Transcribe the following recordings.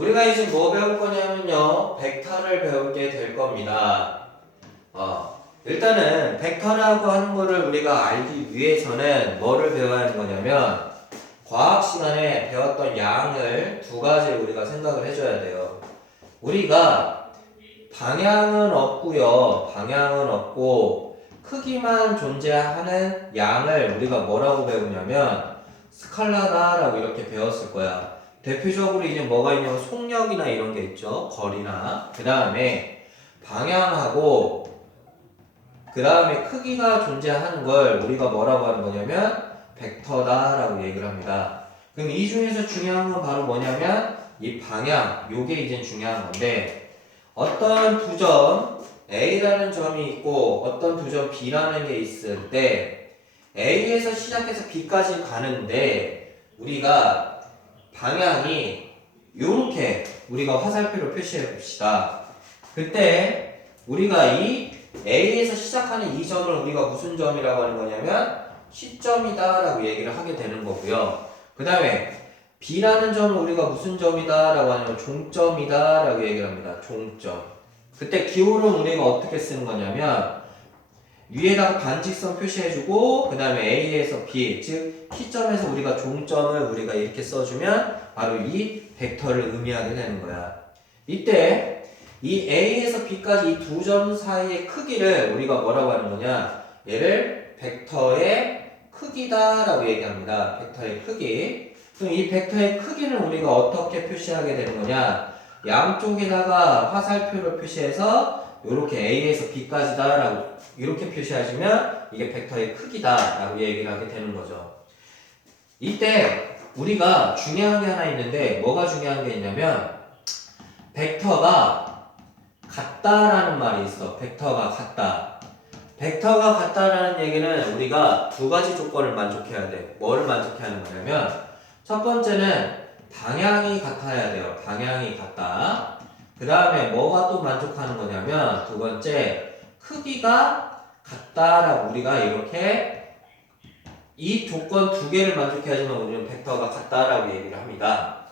우리가 이제 뭐 배울 거냐면요. 벡터를 배우게 될 겁니다. 일단은 벡터라고 하는 거를 우리가 알기 위해서는 뭐를 배워야 하는 거냐면 과학 시간에 배웠던 양을 두 가지를 우리가 생각을 해줘야 돼요. 우리가 방향은 없고요. 방향은 없고 크기만 존재하는 양을 우리가 뭐라고 배우냐면 스칼라다라고 이렇게 배웠을 거야. 대표적으로 이제 뭐가 있냐면 속력이나 이런 게 있죠. 거리나. 그 다음에 방향하고 그 다음에 크기가 존재하는 걸 우리가 뭐라고 하는 거냐면 벡터다라고 얘기를 합니다. 그럼 이 중에서 중요한 건 바로 뭐냐면 이 방향, 요게 이제 중요한 건데 어떤 두 점 A라는 점이 있고 어떤 두 점 B라는 게 있을 때 A에서 시작해서 B까지 가는데 우리가 방향이 요렇게 우리가 화살표로 표시해 봅시다. 그때 우리가 이 A에서 시작하는 이 점을 우리가 무슨 점이라고 하는 거냐면 시점이다 라고 얘기를 하게 되는 거고요. 그 다음에 B라는 점을 우리가 무슨 점이다 라고 하냐면 종점이다 라고 얘기를 합니다. 종점. 그때 기호를 우리가 어떻게 쓰는 거냐면 위에다가 반직선 표시해주고 그 다음에 A에서 B 즉 P점에서 우리가 종점을 우리가 이렇게 써주면 바로 이 벡터를 의미하게 되는 거야. 이때 이 A에서 B까지 이 두 점 사이의 크기를 우리가 뭐라고 하는 거냐, 얘를 벡터의 크기다라고 얘기합니다. 벡터의 크기. 그럼 이 벡터의 크기는 우리가 어떻게 표시하게 되는 거냐, 양쪽에다가 화살표를 표시해서 이렇게 A에서 B까지다라고 이렇게 표시하시면 이게 벡터의 크기다라고 얘기를 하게 되는 거죠. 이때 우리가 중요한 게 하나 있는데 뭐가 중요한 게 있냐면 벡터가 같다라는 말이 있어. 벡터가 같다. 벡터가 같다라는 얘기는 우리가 두 가지 조건을 만족해야 돼. 뭐를 만족해야 하는 거냐면 첫 번째는 방향이 같아야 돼요. 방향이 같다. 그 다음에 뭐가 또 만족하는 거냐면 두 번째 크기가 같다라고 우리가 이렇게 이 조건 두 개를 만족해야지만 우리는 벡터가 같다라고 얘기를 합니다.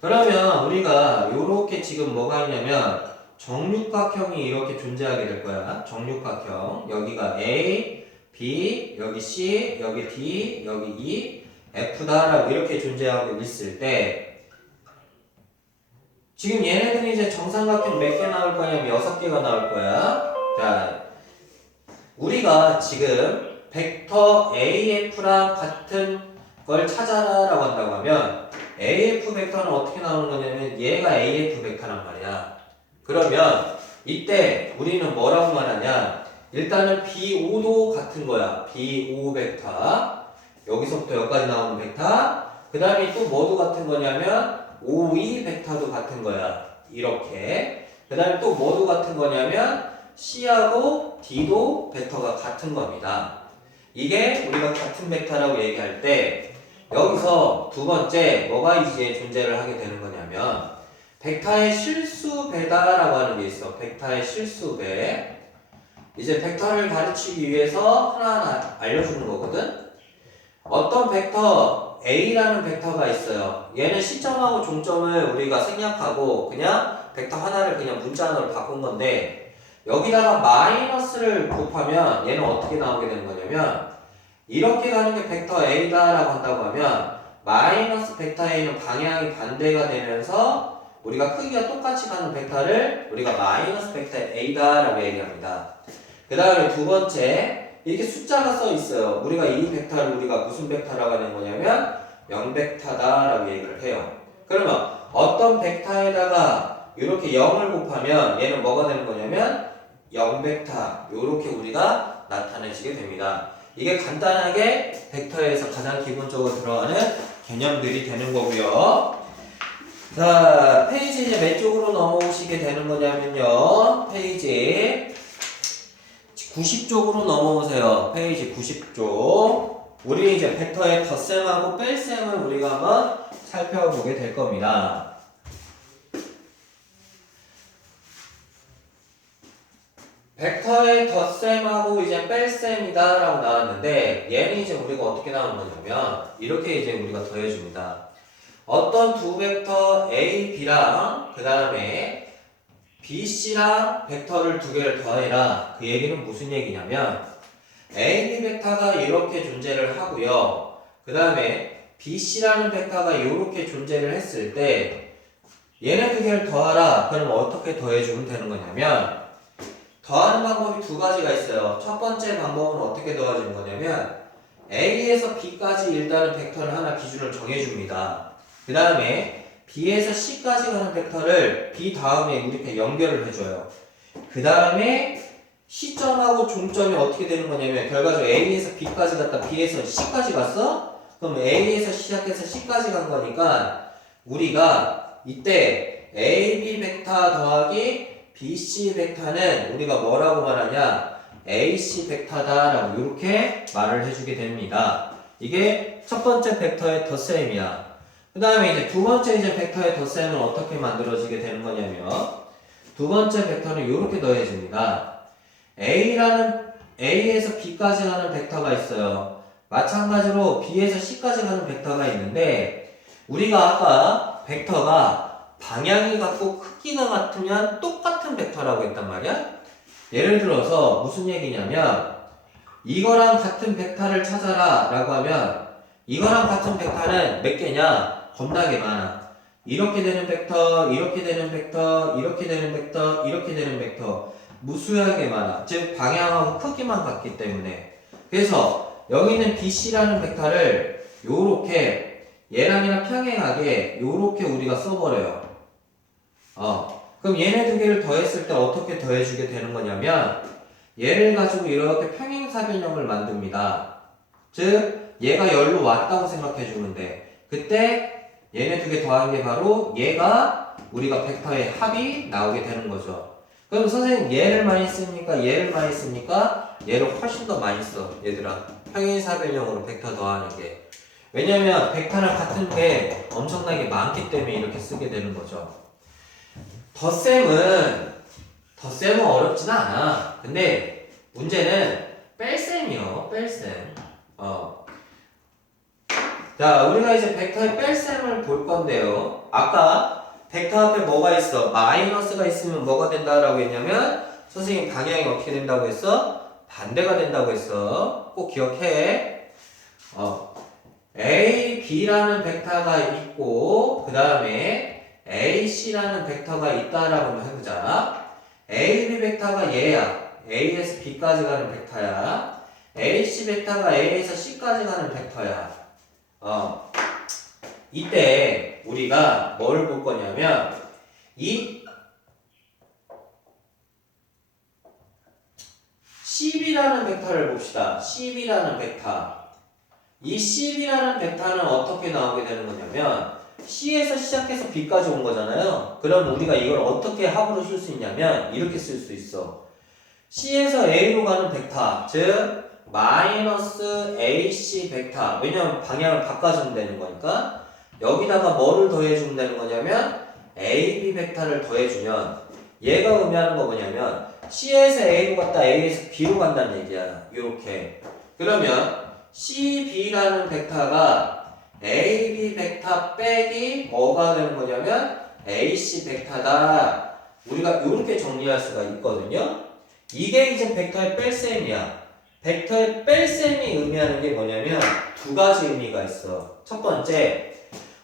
그러면 우리가 요렇게 지금 뭐가 있냐면 정육각형이 이렇게 존재하게 될 거야. 정육각형. 여기가 A, B, 여기 C, 여기 D, 여기 E, F다라고 이렇게 존재하고 있을 때 지금 얘네들이 이제 정삼각형 몇 개 나올 거냐면 6개가 나올 거야. 자, 우리가 지금 벡터 AF랑 같은 걸 찾아라라고 한다고 하면 AF 벡터는 어떻게 나오는 거냐면 얘가 AF 벡터란 말이야. 그러면 이때 우리는 뭐라고 말하냐, 일단은 B5도 같은 거야. B5 벡터. 여기서부터 여기까지 나오는 벡터. 그 다음에 또 뭐도 같은 거냐면 OE 벡터도 같은 거야. 이렇게. 그 다음에 또 뭐도 같은 거냐면 C하고 D도 벡터가 같은 겁니다. 이게 우리가 같은 벡터라고 얘기할 때 여기서 두 번째 뭐가 이제 존재를 하게 되는 거냐면 벡터의 실수배다라고 하는 게 있어. 벡터의 실수배. 이제 벡터를 가르치기 위해서 하나하나 알려주는 거거든. 어떤 벡터 A라는 벡터가 있어요. 얘는 시점하고 종점을 우리가 생략하고 그냥 벡터 하나를 그냥 문자로 바꾼 건데 여기다가 마이너스를 곱하면 얘는 어떻게 나오게 되는 거냐면 이렇게 가는 게 벡터 A다라고 한다고 하면 마이너스 벡터 A는 방향이 반대가 되면서 우리가 크기가 똑같이 가는 벡터를 우리가 마이너스 벡터 A다라고 얘기합니다. 그 다음에 두 번째, 이렇게 숫자가 써 있어요. 우리가 이 벡터를 우리가 무슨 벡터라고 하는 거냐면 0벡터다라고 얘기를 해요. 그러면 어떤 벡터에다가 이렇게 0을 곱하면 얘는 뭐가 되는 거냐면 0벡터, 이렇게 우리가 나타내지게 됩니다. 이게 간단하게 벡터에서 가장 기본적으로 들어가는 개념들이 되는 거고요. 자, 페이지 이제 몇 쪽으로 넘어오시게 되는 거냐면요. 페이지 90쪽으로 넘어오세요. 페이지 90쪽. 우리 이제 벡터의 덧셈하고 뺄셈을 우리가 한번 살펴보게 될 겁니다. 벡터의 덧셈하고 이제 뺄셈이다 라고 나왔는데 얘는 이제 우리가 어떻게 나오는 거냐면 이렇게 이제 우리가 더해줍니다. 어떤 두 벡터 A, B랑 그 다음에 B, C랑 벡터를 두 개를 더해라. 그 얘기는 무슨 얘기냐면 A, B 벡터가 이렇게 존재를 하고요. 그 다음에 B, C라는 벡터가 이렇게 존재를 했을 때 얘네 두 개를 더하라. 그럼 어떻게 더해주면 되는 거냐면 더하는 방법이 두 가지가 있어요. 첫 번째 방법은 어떻게 더해주는 거냐면 A에서 B까지 일단은 벡터를 하나 기준을 정해줍니다. 그 다음에 B에서 C까지 가는 벡터를 B 다음에 이렇게 연결을 해줘요. 그 다음에 시점하고 종점이 어떻게 되는 거냐면 결과적으로 A에서 B까지 갔다 B에서 C까지 갔어? 그럼 A에서 시작해서 C까지 간 거니까 우리가 이때 AB 벡터 더하기 BC 벡터는 우리가 뭐라고 말하냐? AC 벡터다라고 이렇게 말을 해주게 됩니다. 이게 첫 번째 벡터의 덧셈이야. 그 다음에 이제 두 번째 이제 벡터의 덧셈은 어떻게 만들어지게 되는 거냐면 두 번째 벡터는 이렇게 더해집니다. A에서 B까지 가는 벡터가 있어요. 마찬가지로 B에서 C까지 가는 벡터가 있는데 우리가 아까 벡터가 방향이 같고 크기가 같으면 똑같은 벡터라고 했단 말이야. 예를 들어서 무슨 얘기냐면 이거랑 같은 벡터를 찾아라 라고 하면 이거랑 같은 벡터는 몇 개냐? 겁나게 많아. 이렇게 되는 벡터, 이렇게 되는 벡터, 이렇게 되는 벡터, 이렇게 되는 벡터 무수하게 많아. 즉 방향하고 크기만 같기 때문에. 그래서 여기 있는 BC라는 벡터를 요렇게 얘랑이랑 평행하게 요렇게 우리가 써버려요. 그럼 얘네 두 개를 더했을 때 어떻게 더해주게 되는 거냐면 얘를 가지고 이렇게 평행사변형을 만듭니다. 즉 얘가 열로 왔다고 생각해주면 돼. 그때 얘네 두 개 더한 게 바로 얘가 우리가 벡터의 합이 나오게 되는 거죠. 그럼 선생님 얘를 많이 씁니까? 얘를 많이 씁니까? 얘를 훨씬 더 많이 써 얘들아. 평행사변형으로 벡터 더하는 게. 왜냐면 벡터랑 같은 게 엄청나게 많기 때문에 이렇게 쓰게 되는 거죠. 덧셈은 어렵진 않아. 근데 문제는 뺄셈이요. 뺄셈. 자, 우리가 이제 벡터의 뺄셈을 볼 건데요. 아까 벡터 앞에 뭐가 있어? 마이너스가 있으면 뭐가 된다라고 했냐면 선생님 방향이 어떻게 된다고 했어? 반대가 된다고 했어. 꼭 기억해. A, B라는 벡터가 있고 그 다음에 A, C라는 벡터가 있다라고 해보자. A, B 벡터가 얘야. A에서 B까지 가는 벡터야. A, C 벡터가 A에서 C까지 가는 벡터야. 이때 우리가 뭘 볼 거냐면 이 CB라는 벡터를 봅시다. CB라는 벡터. 이 CB라는 벡터는 어떻게 나오게 되는 거냐면 C에서 시작해서 B까지 온 거잖아요. 그럼 우리가 이걸 어떻게 합으로 쓸 수 있냐면 이렇게 쓸 수 있어. C에서 A로 가는 벡터, 즉 마이너스 AC 벡터. 왜냐면 방향을 바꿔주면 되는 거니까 여기다가 뭐를 더해주면 되는 거냐면 AB 벡터를 더해주면 얘가 의미하는 거 뭐냐면 C에서 A로 갔다 A에서 B로 간다는 얘기야. 이렇게. 그러면 CB라는 벡터가 AB 벡터 빼기 뭐가 되는 거냐면 AC 벡터다. 우리가 이렇게 정리할 수가 있거든요. 이게 이제 벡터의 뺄셈이야. 벡터의 뺄셈이 의미하는 게 뭐냐면 두 가지 의미가 있어. 첫 번째,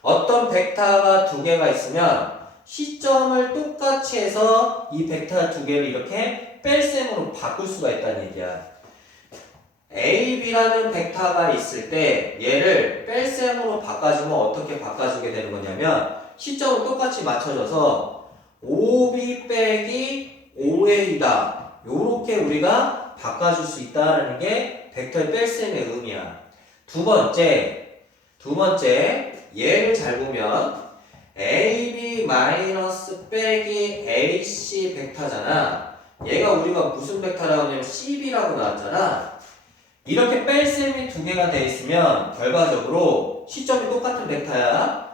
어떤 벡터가 두 개가 있으면 시점을 똑같이 해서 이 벡터 두 개를 이렇게 뺄셈으로 바꿀 수가 있다는 얘기야. A, B라는 벡터가 있을 때 얘를 뺄셈으로 바꿔주면 어떻게 바꿔주게 되는 거냐면 시점을 똑같이 맞춰줘서 OB 빼기 OA다. 요렇게 우리가 바꿔줄 수 있다는 게 벡터의 뺄셈의 의미야. 두 번째 얘를 잘 보면 AB 마이너스 빼기 AC 벡터잖아. 얘가 우리가 무슨 벡터라고 하냐면 CB라고 나왔잖아. 이렇게 뺄셈이 두 개가 돼 있으면 결과적으로 시점이 똑같은 벡터야.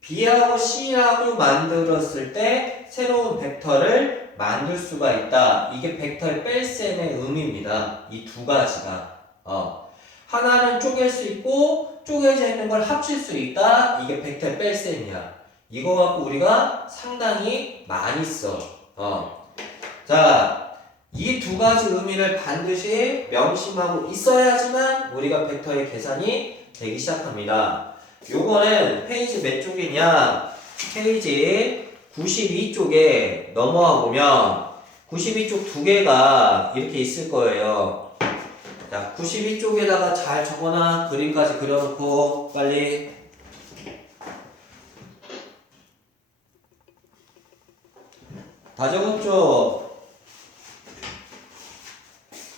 B하고 C라고 만들었을 때 새로운 벡터를 만들 수가 있다. 이게 벡터의 뺄셈의 의미입니다. 이 두 가지가. 하나는 쪼갤 수 있고 쪼개져 있는 걸 합칠 수 있다. 이게 벡터의 뺄셈이야. 이거 갖고 우리가 상당히 많이 써. 자, 이 두 가지 의미를 반드시 명심하고 있어야지만 우리가 벡터의 계산이 되기 시작합니다. 요거는 페이지 몇 쪽이냐? 페이지 92쪽에 넘어와 보면 92쪽 두 개가 이렇게 있을 거예요. 자, 92쪽에다가 잘 적어놔. 그림까지 그려놓고 빨리. 다 적었죠?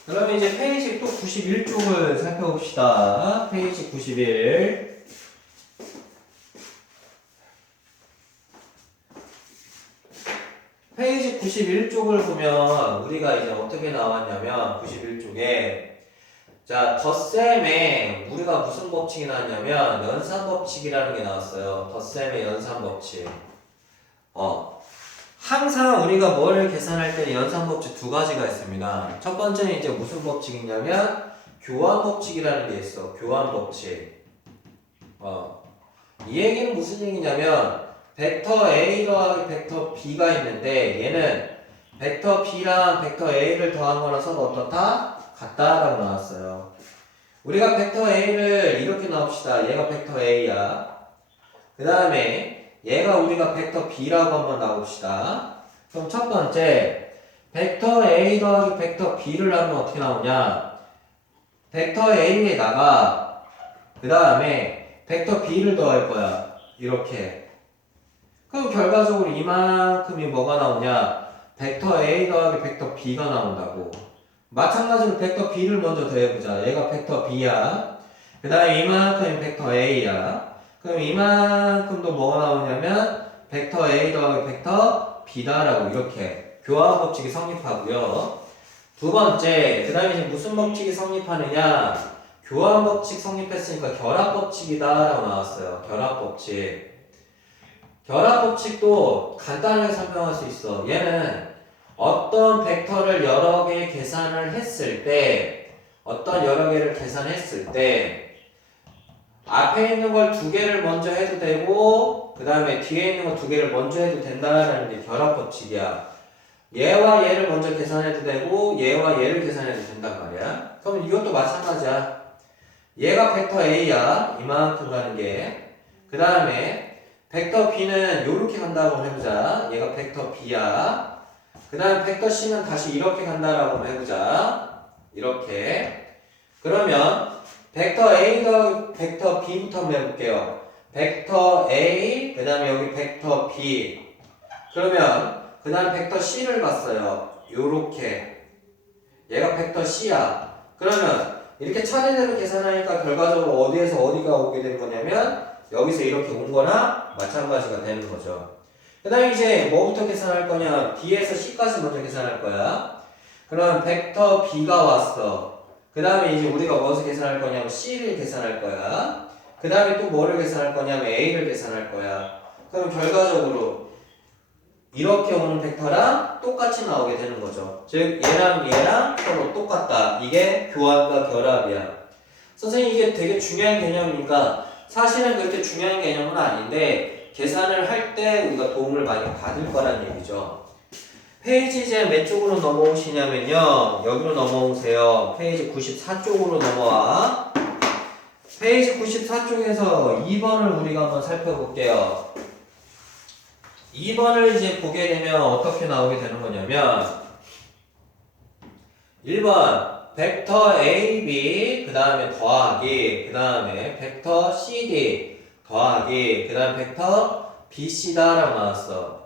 그러면 이제 페이지 또 91쪽을 살펴봅시다. 페이지 91. 페이지 91쪽을 보면 우리가 이제 어떻게 나왔냐면 91쪽에 자, 덧셈에 우리가 무슨 법칙이 나왔냐면 연산법칙이라는 게 나왔어요. 덧셈의 연산법칙. 항상 우리가 뭐를 계산할 때는 연산법칙 두 가지가 있습니다. 첫 번째는 이제 무슨 법칙이냐면 교환법칙이라는 게 있어. 교환법칙. 이 얘기는 무슨 얘기냐면 벡터 A 더하기 벡터 B가 있는데 얘는 벡터 B랑 벡터 A를 더한 거랑 서로 어떻다? 같다라고 나왔어요. 우리가 벡터 A를 이렇게 나옵시다. 얘가 벡터 A야. 그 다음에 얘가 우리가 벡터 B라고 한번 나옵시다. 그럼 첫 번째 벡터 A 더하기 벡터 B를 하면 어떻게 나오냐? 벡터 A에다가 그 다음에 벡터 B를 더할 거야. 이렇게. 그럼 결과적으로 이만큼이 뭐가 나오냐? 벡터 A 더하기 벡터 B가 나온다고. 마찬가지로 벡터 B를 먼저 더해보자. 얘가 벡터 B야. 그 다음에 이만큼이 벡터 A야. 그럼 이만큼도 뭐가 나오냐면 벡터 A 더하기 벡터 B다라고 이렇게 교환 법칙이 성립하고요. 두 번째, 그 다음에 이제 무슨 법칙이 성립하느냐? 교환 법칙 성립했으니까 결합 법칙이다라고 나왔어요. 결합 법칙. 결합 법칙도 간단하게 설명할 수 있어. 얘는 어떤 벡터를 여러 개 계산을 했을 때, 어떤 여러 개를 계산했을 때 앞에 있는 걸 두 개를 먼저 해도 되고 그 다음에 뒤에 있는 거 두 개를 먼저 해도 된다라는 게 결합 법칙이야. 얘와 얘를 먼저 계산해도 되고 얘와 얘를 계산해도 된단 말이야. 그럼 이것도 마찬가지야. 얘가 벡터 A야. 이만큼 가는 게. 그 다음에 벡터 B는 요렇게 간다고 해보자. 얘가 벡터 B야. 그 다음에 벡터 C는 다시 이렇게 간다라고 해보자. 이렇게. 그러면 벡터 A 더하기 벡터 B부터 한번 해볼게요. 벡터 A, 그 다음에 여기 벡터 B. 그러면 그 다음 벡터 C를 봤어요. 요렇게. 얘가 벡터 C야. 그러면 이렇게 차례대로 계산하니까 결과적으로 어디에서 어디가 오게 되는 거냐면 여기서 이렇게 온 거나 마찬가지가 되는 거죠. 그 다음에 이제 뭐부터 계산할 거냐? D에서 C까지 먼저 계산할 거야. 그럼 벡터 B가 왔어. 그 다음에 이제 우리가 무엇을 계산할 거냐면 C를 계산할 거야. 그 다음에 또 뭐를 계산할 거냐면 A를 계산할 거야. 그럼 결과적으로 이렇게 오는 벡터랑 똑같이 나오게 되는 거죠. 즉 얘랑 얘랑 서로 똑같다. 이게 교환과 결합이야. 선생님 이게 되게 중요한 개념이니까 사실은 그렇게 중요한 개념은 아닌데 계산을 할 때 우리가 도움을 많이 받을 거란 얘기죠. 페이지 이제 몇 쪽으로 넘어오시냐면요. 여기로 넘어오세요. 페이지 94쪽으로 넘어와. 페이지 94쪽에서 2번을 우리가 한번 살펴볼게요. 2번을 이제 보게 되면 어떻게 나오게 되는 거냐면 1번 벡터 AB 그 다음에 더하기 그 다음에 벡터 CD 더하기 그 다음에 벡터 BC다 라고 나왔어.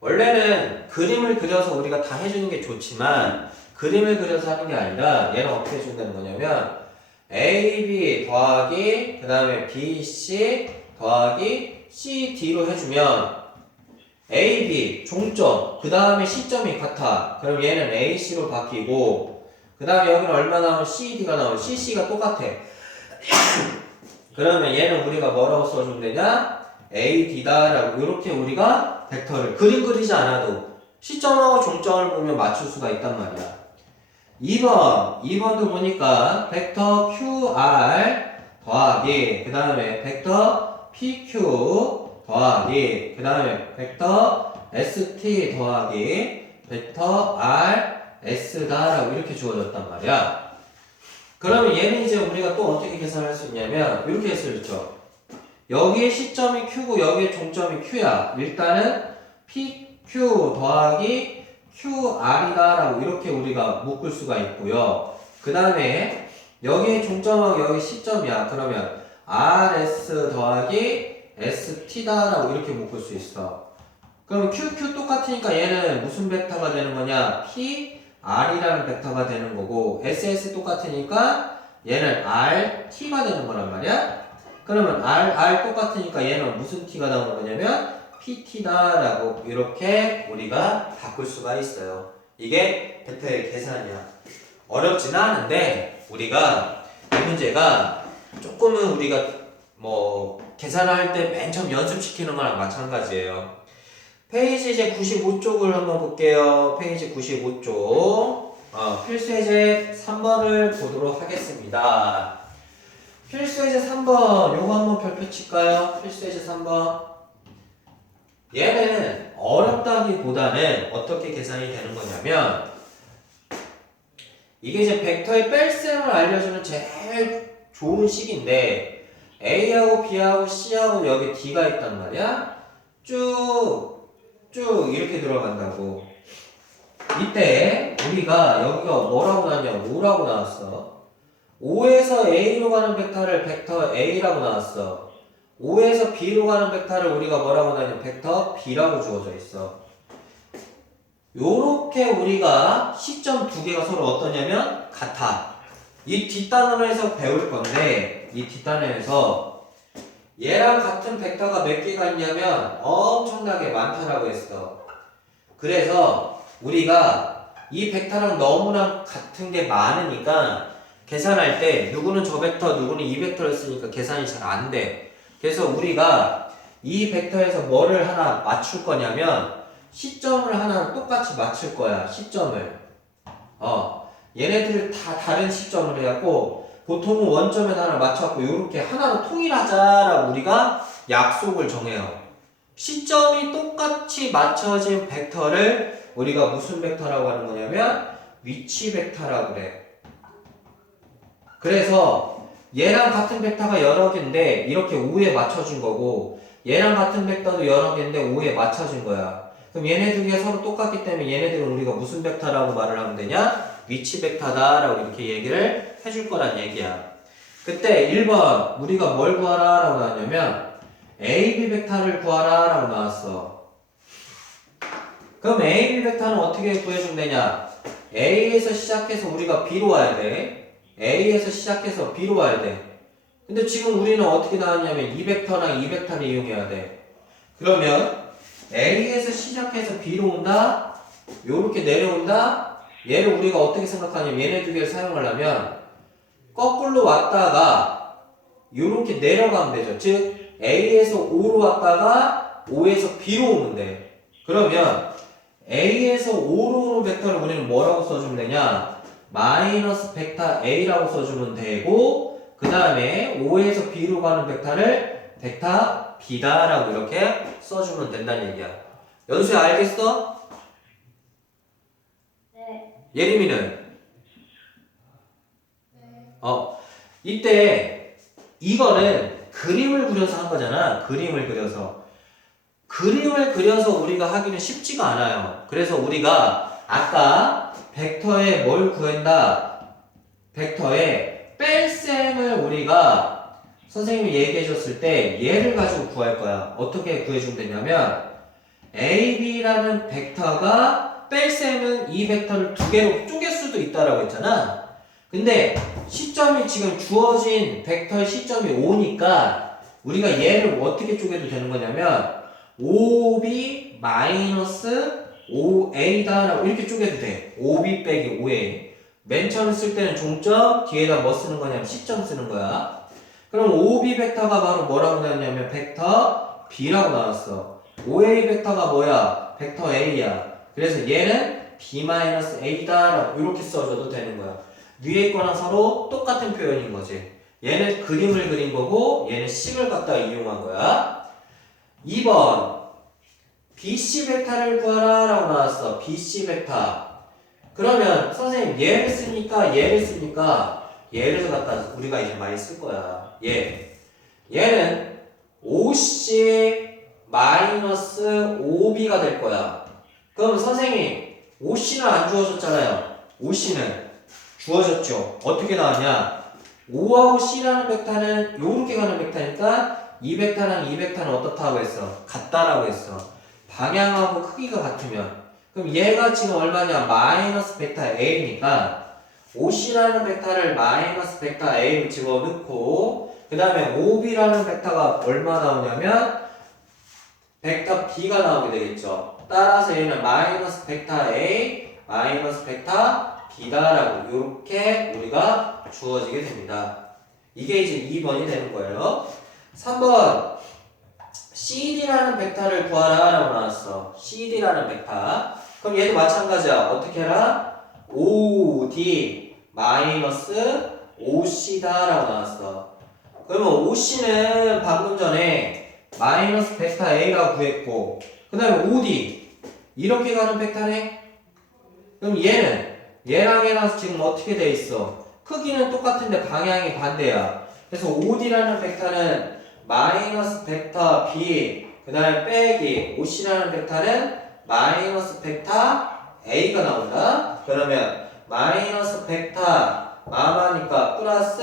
원래는 그림을 그려서 우리가 다 해주는 게 좋지만 그림을 그려서 하는 게 아니라 얘는 어떻게 해준다는 거냐면 AB 더하기 그 다음에 BC 더하기 CD로 해주면 AB 종점 그 다음에 C점이 같아. 그럼 얘는 AC로 바뀌고 그 다음에 여기는 얼마 나오면 CD가 나오면 CC가 똑같아. 그러면 얘는 우리가 뭐라고 써주면 되냐? AD다라고 이렇게 우리가 벡터를 그림 그리지 않아도 시점하고 종점을 보면 맞출 수가 있단 말이야. 2번도 보니까 벡터 QR 더하기 그 다음에 벡터 PQ 더하기 그 다음에 벡터 ST 더하기 벡터 RS다라고 이렇게 주어졌단 말이야. 그러면 얘는 이제 우리가 또 어떻게 계산할 수 있냐면 이렇게 했었죠. 여기에 시점이 Q고 여기에 종점이 Q야. 일단은 PQ 더하기 QR이다라고 이렇게 우리가 묶을 수가 있고요. 그 다음에 여기에 종점하고 여기 시점이야. 그러면 RS 더하기 ST다라고 이렇게 묶을 수 있어. 그럼 QQ 똑같으니까 얘는 무슨 벡터가 되는 거냐? PR이라는 벡터가 되는 거고 SS 똑같으니까 얘는 RT가 되는 거란 말이야. 그러면 R 똑같으니까 얘는 무슨 T가 나오는 거냐면 PT다라고 이렇게 우리가 바꿀 수가 있어요. 이게 벡터의 계산이야. 어렵지는 않은데 우리가 이 문제가 조금은 우리가 뭐 계산할 때 맨 처음 연습시키는 거랑 마찬가지예요. 페이지 이제 95쪽을 한번 볼게요. 페이지 95쪽 필수예제 3번을 보도록 하겠습니다. 필수예제 3번 요거 한번 별표 칠까요? 필수예제 3번 얘는 어렵다기보다는 어떻게 계산이 되는 거냐면 이게 이제 벡터의 뺄셈을 알려주는 제일 좋은 식인데 A하고 B하고 C하고 여기 D가 있단 말이야. 쭉 이렇게 들어간다고. 이때 우리가 여기가 뭐라고 나왔냐? 5라고 나왔어. 5에서 A로 가는 벡터를 벡터 A라고 나왔어. 5에서 B로 가는 벡터를 우리가 뭐라고 나왔냐? 벡터 B라고 주어져 있어. 요렇게 우리가 시점 두 개가 서로 어떠냐면 같아. 이 뒷단원에서 배울 건데 이 뒷단원에서 얘랑 같은 벡터가 몇 개가 있냐면 엄청나게 많다라고 했어. 그래서 우리가 이 벡터랑 너무나 같은 게 많으니까 계산할 때 누구는 저 벡터 누구는 이 벡터를 쓰니까 계산이 잘 안 돼. 그래서 우리가 이 벡터에서 뭐를 하나 맞출 거냐면 시점을 하나 똑같이 맞출 거야. 시점을 얘네들을 다 다른 시점을 해갖고 보통은 원점에 하나 맞춰갖고 이렇게 하나로 통일하자라고 우리가 약속을 정해요. 시점이 똑같이 맞춰진 벡터를 우리가 무슨 벡터라고 하는 거냐면 위치 벡터라고 그래. 그래서 얘랑 같은 벡터가 여러 개인데 이렇게 5에 맞춰준 거고 얘랑 같은 벡터도 여러 개인데 5에 맞춰진 거야. 그럼 얘네 두 개가 서로 똑같기 때문에 얘네들은 우리가 무슨 벡터라고 말을 하면 되냐? 위치 벡터다라고 이렇게 얘기를 해줄 거란 얘기야. 그때 1번 우리가 뭘 구하라 라고 나왔냐면 AB 벡터를 구하라 라고 나왔어. 그럼 AB 벡터는 어떻게 구해주면 되냐? A에서 시작해서 우리가 B로 와야 돼. A에서 시작해서 B로 와야 돼. 근데 지금 우리는 어떻게 나왔냐면 이 벡터랑 이 벡터를 이용해야 돼. 그러면 A에서 시작해서 B로 온다. 요렇게 내려온다. 얘를 우리가 어떻게 생각하냐면 얘네 두 개를 사용하려면 거꾸로 왔다가 요렇게 내려가면 되죠. 즉 A에서 O로 왔다가 O에서 B로 오면 돼. 그러면 A에서 O로 오는 벡터를 우리는 뭐라고 써주면 되냐? 마이너스 벡터 A라고 써주면 되고 그 다음에 O에서 B로 가는 벡터를 벡터 B다라고 이렇게 써주면 된다는 얘기야. 연수야 알겠어? 네. 예림이는? 이때 이거는 그림을 그려서 한 거잖아. 그림을 그려서 우리가 하기는 쉽지가 않아요. 그래서 우리가 아까 벡터에 뭘 구한다? 벡터에 뺄셈을 우리가 선생님이 얘기해 줬을 때 얘를 가지고 구할 거야. 어떻게 구해주면 되냐면 AB라는 벡터가 뺄셈은 이 벡터를 두 개로 쪼갤 수도 있다라고 했잖아. 근데 시점이 지금 주어진 벡터의 시점이 5니까 우리가 얘를 어떻게 쪼개도 되는 거냐면 5b 마이너스 5a다라고 이렇게 쪼개도 돼. 5b 빼기 5a. 맨 처음에 쓸 때는 종점, 뒤에다 뭐 쓰는 거냐면 시점 쓰는 거야. 그럼 5b 벡터가 바로 뭐라고 나왔냐면 벡터 b라고 나왔어. 5a 벡터가 뭐야? 벡터 a야. 그래서 얘는 b-a다 라고 이렇게 써줘도 되는 거야. 위에 거랑 서로 똑같은 표현인 거지. 얘는 그림을 그린 거고 얘는 식을 갖다 이용한 거야. 2번 BC 벡터를 구하라 라고 나왔어. BC 벡터. 그러면 선생님 얘를 쓰니까 얘를 갖다 우리가 이제 많이 쓸 거야. 얘는 OC 마이너스 5B가 될 거야. 그럼 선생님 OC는 안 주어졌잖아요. OC는 주어졌죠. 어떻게 나왔냐? 5하고 C라는 벡터는 요렇게 가는 벡터니까 이 벡터랑 이 벡터는 어떻다고 했어? 같다라고 했어. 방향하고 크기가 같으면 그럼 얘가 지금 얼마냐? 마이너스 벡터 A니까 OC라는 벡터를 마이너스 벡터 A로 집어넣고 그 다음에 5B라는 벡터가 얼마 나오냐면 벡터 B가 나오게 되겠죠. 따라서 얘는 마이너스 벡터 A 마이너스 벡터 B다라고 이렇게 우리가 주어지게 됩니다. 이게 이제 2번이 되는 거예요. 3번 CD라는 벡터를 구하라 라고 나왔어. CD라는 벡터. 그럼 얘도 마찬가지야. 어떻게 해라? OD 마이너스 OC다 라고 나왔어. 그러면 OC는 방금 전에 마이너스 벡터 A라고 구했고 그 다음에 OD 이렇게 가는 벡터네. 그럼 얘랑 지금 어떻게 돼 있어? 크기는 똑같은데 방향이 반대야. 그래서 OD라는 벡터는 마이너스 벡터 B 그 다음에 빼기 OC라는 벡터는 마이너스 벡터 A가 나온다. 그러면 마이너스 벡터 마마니까 플러스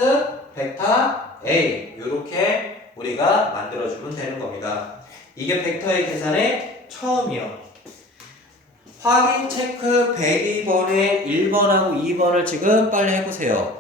벡터 A 이렇게 우리가 만들어주면 되는 겁니다. 이게 벡터의 계산의 처음이요. 확인 체크 102번에 1번하고 2번을 지금 빨리 해보세요.